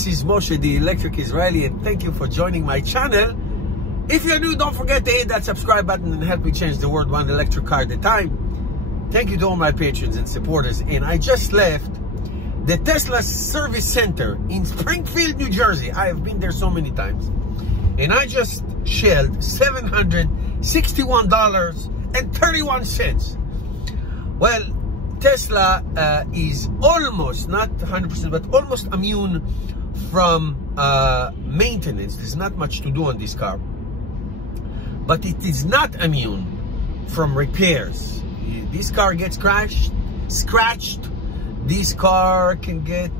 This is Moshe, the Electric Israeli, and thank you for joining my channel. If you're new, don't forget to hit that subscribe button and help me change the world one electric car at a time. Thank you to all my patrons and supporters. And I just left the Tesla service center in Springfield, New Jersey. I have been there so many times. And I just shelled $761.31. Well, Tesla is almost, not 100%, but almost immune from maintenance. There's not much to do on this car. But it is not immune from repairs. This car gets scratched. This car can get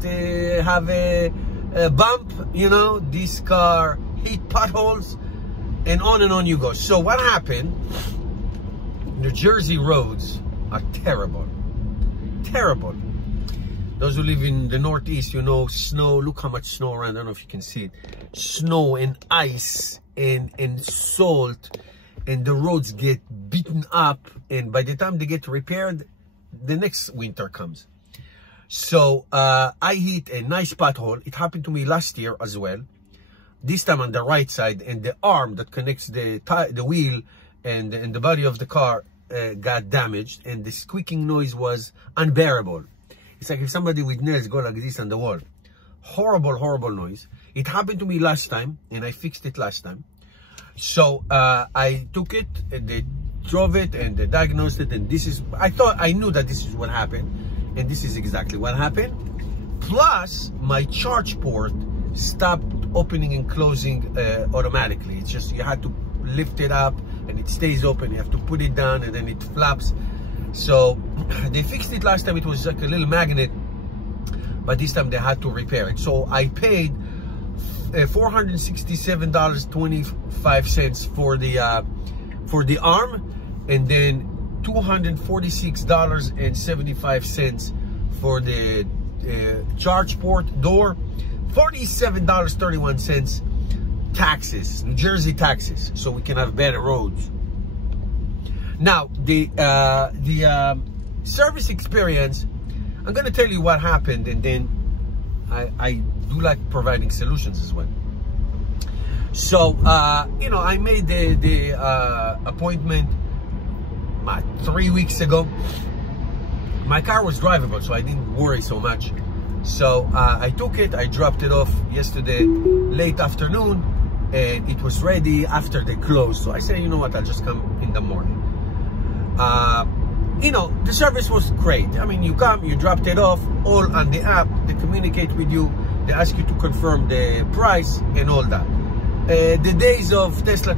have a bump, you know. This car hit potholes, and on you go. So what happened? New Jersey roads are terrible. Terrible. Those who live in the Northeast, you know, snow. Look how much snow around. I don't know if you can see it. Snow and ice and salt, and the roads get beaten up, and by the time they get repaired, the next winter comes. So I hit a nice pothole. It happened to me last year as well. This time on the right side, and the arm that connects the wheel and the body of the car got damaged, and the squeaking noise was unbearable. It's like if somebody with nails go like this on the wall. Horrible, horrible noise. It happened to me last time, and I fixed it last time. So I took it, and they drove it, and they diagnosed it, and this is, I knew that this is what happened, and this is exactly what happened. Plus, my charge port stopped opening and closing automatically. It's just, you had to lift it up, and it stays open. You have to put it down, and then it flaps. So they fixed it last time. It was like a little magnet, but this time they had to repair it. So I paid $467.25 for the arm, and then $246.75 for the charge port door. $47.31 taxes, New Jersey taxes, so we can have better roads. Now, the service experience, I'm going to tell you what happened, and then I do like providing solutions as well. So, you know, I made the appointment 3 weeks ago. My car was drivable, so I didn't worry so much. So I took it, I dropped it off yesterday late afternoon, and it was ready after they closed. So I said, you know what, I'll just come in the morning. You know, the service was great. I mean, you come, you dropped it off, all on the app. They communicate with you. They ask you to confirm the price and all that. The days of Tesla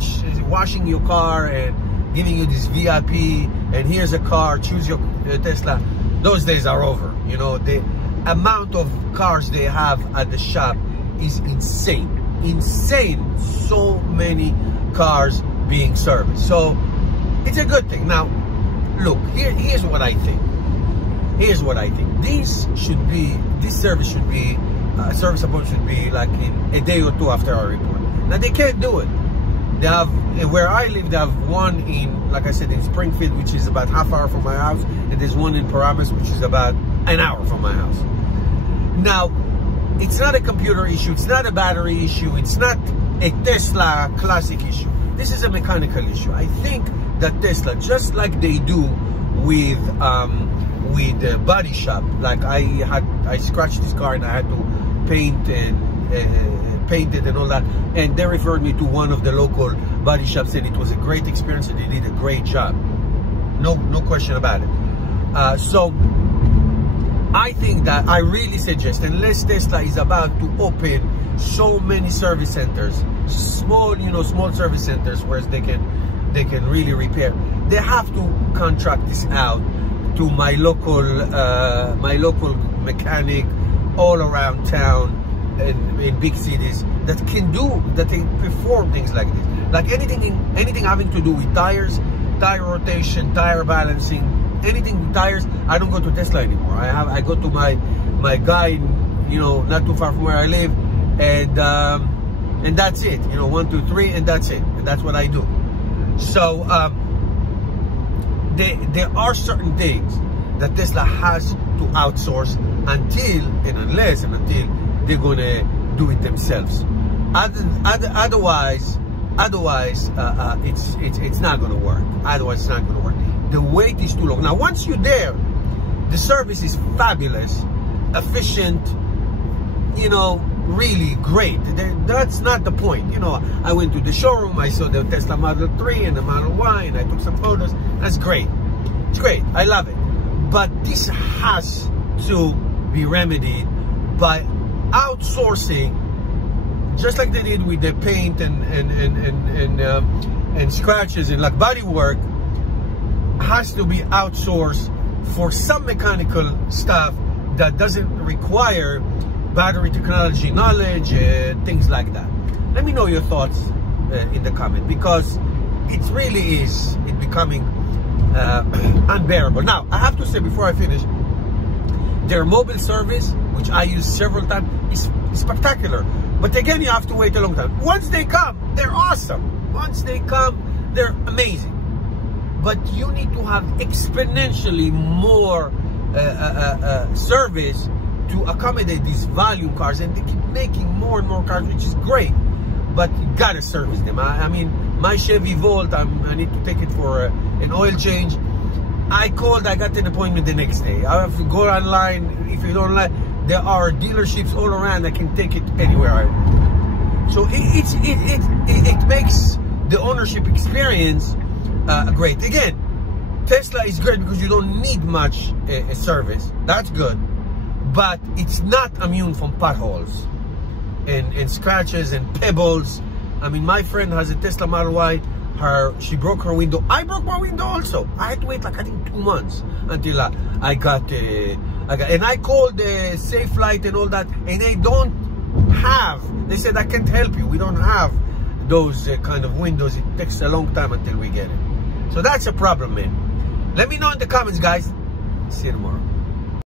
washing your car and giving you this VIP, and here's a car, choose your Tesla, those days are over. You know, the amount of cars they have at the shop is insane. Insane. So many cars being serviced. So it's a good thing. Now, look, here's what I think. Here's what I think. This service should be, service appointment should be like in a day or two after our report. Now, they can't do it. They have, where I live, they have one in, like I said, in Springfield, which is about half hour from my house, and there's one in Paramus, which is about an hour from my house. Now, it's not a computer issue, it's not a battery issue, it's not a Tesla classic issue. This is a mechanical issue. I think that Tesla, just like they do with the body shop, like I scratched this car and I had to paint it and all that, and they referred me to one of the local body shops, and it was a great experience, and they did a great job. No question about it. So I think that I really suggest, unless Tesla is about to open so many service centers, small service centers where they can really repair, they have to contract this out to my local mechanic all around town and in big cities that can perform things like this. Like anything having to do with tires, tire rotation, tire balancing, anything with tires, I don't go to Tesla anymore. I go to my guy, you know, not too far from where I live, and that's it. You know, 1, 2, 3, and that's it. And that's what I do. So there are certain things that Tesla has to outsource until they're gonna do it themselves. Otherwise, it's not going to work. Otherwise, it's not going to work. The wait is too long. Now, once you're there, the service is fabulous, efficient, you know, really great. That's not the point. You know, I went to the showroom, I saw the Tesla Model 3 and the Model Y, and I took some photos. That's great. It's great. I love it. But this has to be remedied by outsourcing, just like they did with the paint and scratches and like body work. Has to be outsourced for some mechanical stuff that doesn't require battery technology knowledge, things like that. Let me know your thoughts in the comment, because it really is becoming unbearable. Now, I have to say before I finish, their mobile service, which I use several times, is spectacular. But again, you have to wait a long time. Once they come, they're awesome. Once they come, they're amazing. But you need to have exponentially more service to accommodate these volume cars, and they keep making more and more cars, which is great. But you gotta service them. I mean, my Chevy Volt, I need to take it for an oil change. I called, I got an appointment the next day. I have to go online. If you don't like, there are dealerships all around. I can take it anywhere I want. So it makes the ownership experience great. Again, Tesla is great because you don't need much service. That's good. But it's not immune from potholes and scratches and pebbles. I mean, my friend has a Tesla Model Y. She broke her window. I broke my window also. I had to wait like, I think, 2 months until I got, and I called Safe Flight and all that, and they don't have, they said, I can't help you. We don't have those kind of windows. It takes a long time until we get it. So that's a problem, man. Let me know in the comments, guys. See you tomorrow.